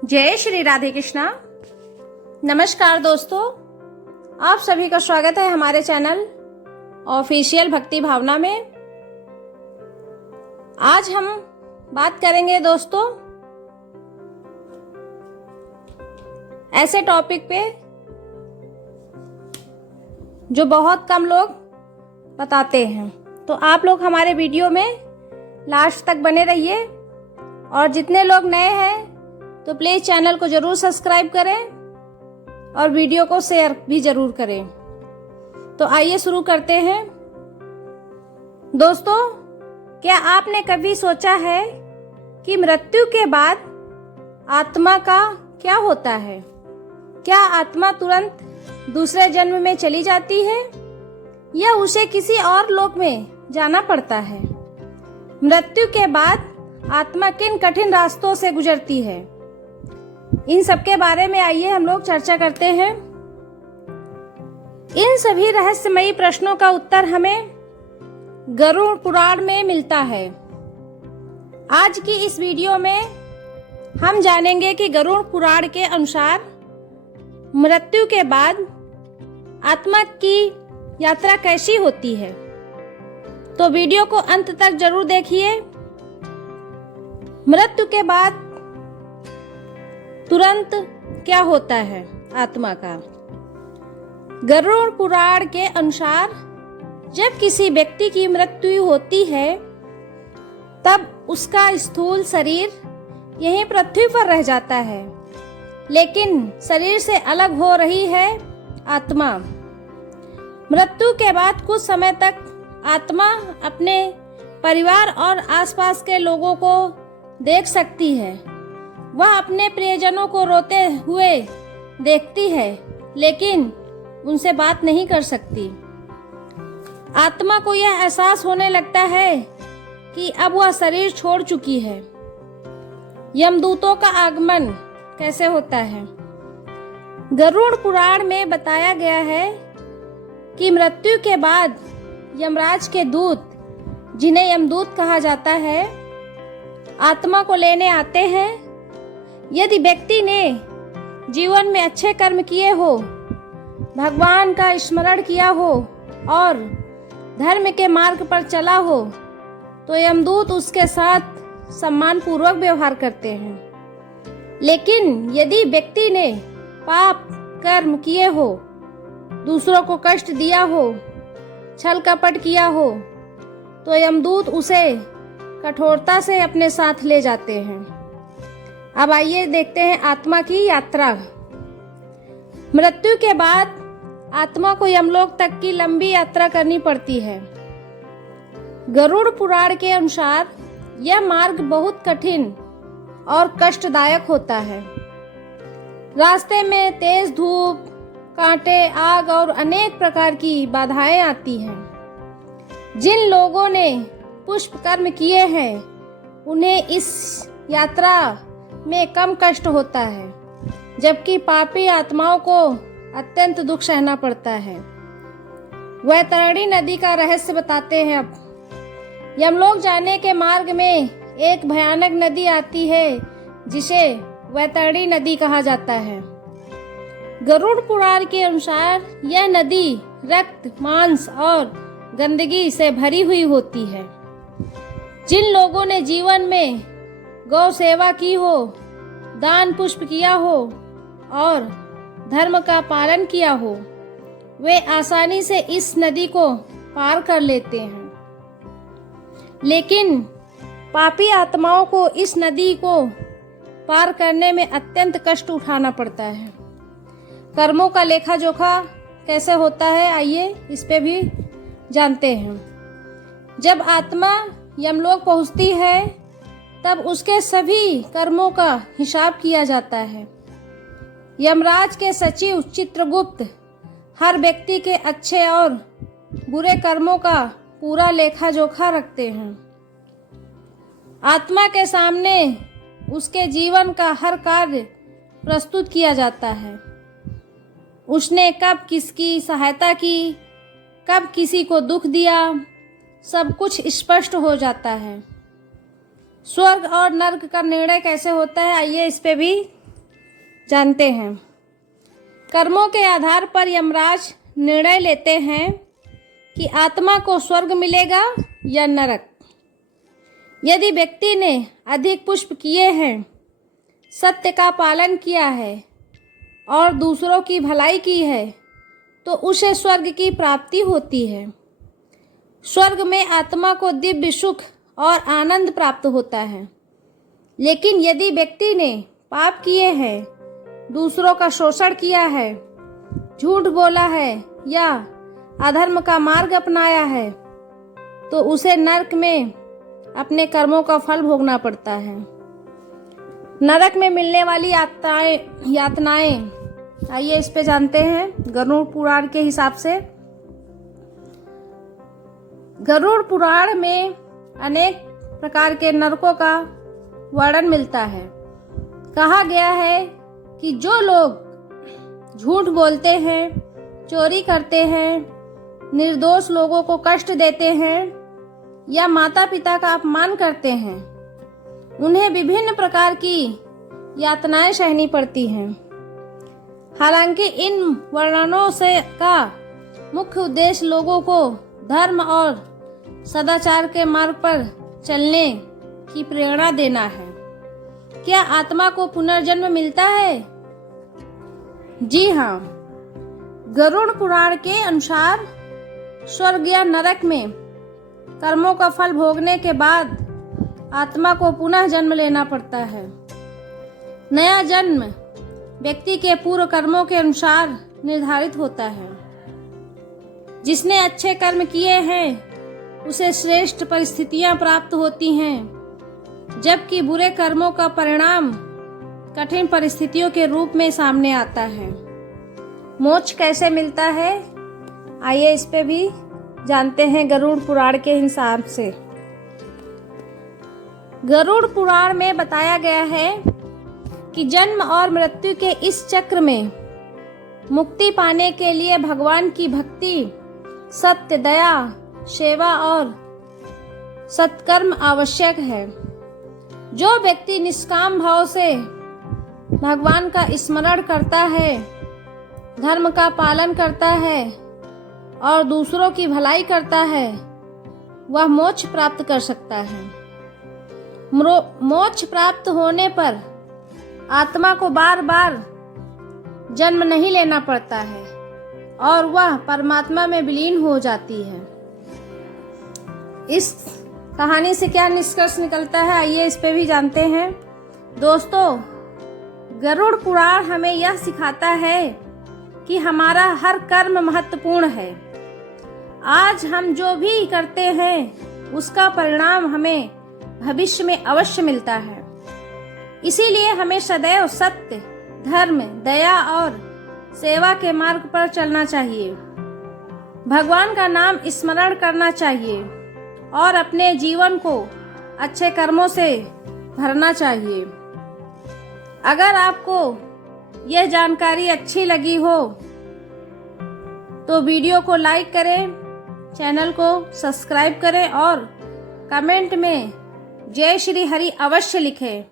जय श्री राधे कृष्णा। नमस्कार दोस्तों, आप सभी का स्वागत है हमारे चैनल ऑफिशियल भक्ति भावना में। आज हम बात करेंगे दोस्तों ऐसे टॉपिक पे जो बहुत कम लोग बताते हैं, तो आप लोग हमारे वीडियो में लास्ट तक बने रहिए। और जितने लोग नए हैं तो प्लीज चैनल को जरूर सब्सक्राइब करें और वीडियो को शेयर भी जरूर करें। तो आइए शुरू करते हैं। दोस्तों, क्या आपने कभी सोचा है कि मृत्यु के बाद आत्मा का क्या होता है? क्या आत्मा तुरंत दूसरे जन्म में चली जाती है या उसे किसी और लोक में जाना पड़ता है? मृत्यु के बाद आत्मा किन कठिन रास्तों से गुजरती है? इन सब के बारे में आइए हम लोग चर्चा करते हैं। इन सभी रहस्यमयी प्रश्नों का उत्तर हमें गरुड़ पुराण में मिलता है। आज की इस वीडियो में हम जानेंगे कि गरुड़ पुराण के अनुसार मृत्यु के बाद आत्मा की यात्रा कैसी होती है। तो वीडियो को अंत तक जरूर देखिए। मृत्यु के बाद तुरंत क्या होता है आत्मा का? गरुड़ पुराण के अनुसार जब किसी व्यक्ति की मृत्यु होती है तब उसका स्थूल शरीर यहीं पृथ्वी पर रह जाता है, लेकिन शरीर से अलग हो रही है आत्मा। मृत्यु के बाद कुछ समय तक आत्मा अपने परिवार और आसपास के लोगों को देख सकती है। वह अपने प्रियजनों को रोते हुए देखती है, लेकिन उनसे बात नहीं कर सकती। आत्मा को यह एहसास होने लगता है कि अब वह शरीर छोड़ चुकी है। यमदूतों का आगमन कैसे होता है? गरुड़ पुराण में बताया गया है कि मृत्यु के बाद यमराज के दूत, जिन्हें यमदूत कहा जाता है, आत्मा को लेने आते हैं। यदि व्यक्ति ने जीवन में अच्छे कर्म किए हो, भगवान का स्मरण किया हो और धर्म के मार्ग पर चला हो, तो यमदूत उसके साथ सम्मान पूर्वक व्यवहार करते हैं। लेकिन यदि व्यक्ति ने पाप कर्म किए हो, दूसरों को कष्ट दिया हो, छल कपट किया हो, तो यमदूत उसे कठोरता से अपने साथ ले जाते हैं। अब आइए देखते हैं आत्मा की यात्रा। मृत्यु के बाद आत्मा को यमलोक तक की लंबी यात्रा करनी पड़ती है। गरुड़ पुराण के अनुसार यह मार्ग बहुत कठिन और कष्टदायक होता है। रास्ते में तेज धूप, कांटे, आग और अनेक प्रकार की बाधाएं आती हैं। जिन लोगों ने पुष्प कर्म किए हैं उन्हें इस यात्रा में कम कष्ट होता है, जबकि पापी आत्माओं को अत्यंत दुख सहना पड़ता है। वैतरणी नदी का रहस्य बताते हैं। अब यमलोक जाने के मार्ग में एक भयानक नदी आती है जिसे वैतरणी नदी कहा जाता है। गरुड़ पुराण के अनुसार यह नदी रक्त, मांस और गंदगी से भरी हुई होती है। जिन लोगों ने जीवन में गौ सेवा की हो, दान पुष्प किया हो और धर्म का पालन किया हो, वे आसानी से इस नदी को पार कर लेते हैं। लेकिन पापी आत्माओं को इस नदी को पार करने में अत्यंत कष्ट उठाना पड़ता है। कर्मों का लेखा जोखा कैसे होता है, आइए इस पे भी जानते हैं। जब आत्मा यमलोक पहुंचती है तब उसके सभी कर्मों का हिसाब किया जाता है। यमराज के सचिव चित्रगुप्त हर व्यक्ति के अच्छे और बुरे कर्मों का पूरा लेखा जोखा रखते हैं। आत्मा के सामने उसके जीवन का हर कार्य प्रस्तुत किया जाता है। उसने कब किसकी सहायता की, कब किसी को दुख दिया, सब कुछ स्पष्ट हो जाता है। स्वर्ग और नर्क का निर्णय कैसे होता है, आइए इस पे भी जानते हैं। कर्मों के आधार पर यमराज निर्णय लेते हैं कि आत्मा को स्वर्ग मिलेगा या नरक। यदि व्यक्ति ने अधिक पुष्प किए हैं, सत्य का पालन किया है और दूसरों की भलाई की है, तो उसे स्वर्ग की प्राप्ति होती है। स्वर्ग में आत्मा को दिव्य सुख और आनंद प्राप्त होता है। लेकिन यदि व्यक्ति ने पाप किए हैं, दूसरों का शोषण किया है, झूठ बोला है या अधर्म का मार्ग अपनाया है, तो उसे नरक में अपने कर्मों का फल भोगना पड़ता है। नरक में मिलने वाली यातनाएं आइए इस पे जानते हैं। गरुड़ पुराण के हिसाब से गरुड़ पुराण में अनेक प्रकार के नरकों का वर्णन मिलता है। कहा गया है कि जो लोग झूठ बोलते हैं, चोरी करते हैं, निर्दोष लोगों को कष्ट देते हैं या माता पिता का अपमान करते हैं, उन्हें विभिन्न प्रकार की यातनाएं सहनी पड़ती हैं। हालांकि इन वर्णनों से का मुख्य उद्देश्य लोगों को धर्म और सदाचार के मार्ग पर चलने की प्रेरणा देना है। क्या आत्मा को पुनर्जन्म मिलता है? जी हाँ, गरुड़ पुराण के अनुसार स्वर्ग या नरक में कर्मों का फल भोगने के बाद आत्मा को पुनः जन्म लेना पड़ता है। नया जन्म व्यक्ति के पूर्व कर्मों के अनुसार निर्धारित होता है। जिसने अच्छे कर्म किए हैं उसे श्रेष्ठ परिस्थितियां प्राप्त होती हैं, जबकि बुरे कर्मों का परिणाम कठिन परिस्थितियों के रूप में सामने आता है। मोक्ष कैसे मिलता है, आइए इस पे भी जानते हैं गरुड़ पुराण के हिसाब से। गरुड़ पुराण में बताया गया है कि जन्म और मृत्यु के इस चक्र में मुक्ति पाने के लिए भगवान की भक्ति, सत्य, दया, सेवा और सत्कर्म आवश्यक है। जो व्यक्ति निष्काम भाव से भगवान का स्मरण करता है, धर्म का पालन करता है और दूसरों की भलाई करता है, वह मोक्ष प्राप्त कर सकता है। मोक्ष प्राप्त होने पर आत्मा को बार बार जन्म नहीं लेना पड़ता है और वह परमात्मा में विलीन हो जाती है। इस कहानी से क्या निष्कर्ष निकलता है, आइए इस पे भी जानते हैं। दोस्तों, गरुड़ पुराण हमें यह सिखाता है कि हमारा हर कर्म महत्वपूर्ण है। आज हम जो भी करते हैं उसका परिणाम हमें भविष्य में अवश्य मिलता है। इसीलिए हमें सदैव सत्य, धर्म, दया और सेवा के मार्ग पर चलना चाहिए। भगवान का नाम स्मरण करना चाहिए और अपने जीवन को अच्छे कर्मों से भरना चाहिए। अगर आपको यह जानकारी अच्छी लगी हो तो वीडियो को लाइक करें, चैनल को सब्सक्राइब करें और कमेंट में जय श्री हरि अवश्य लिखें।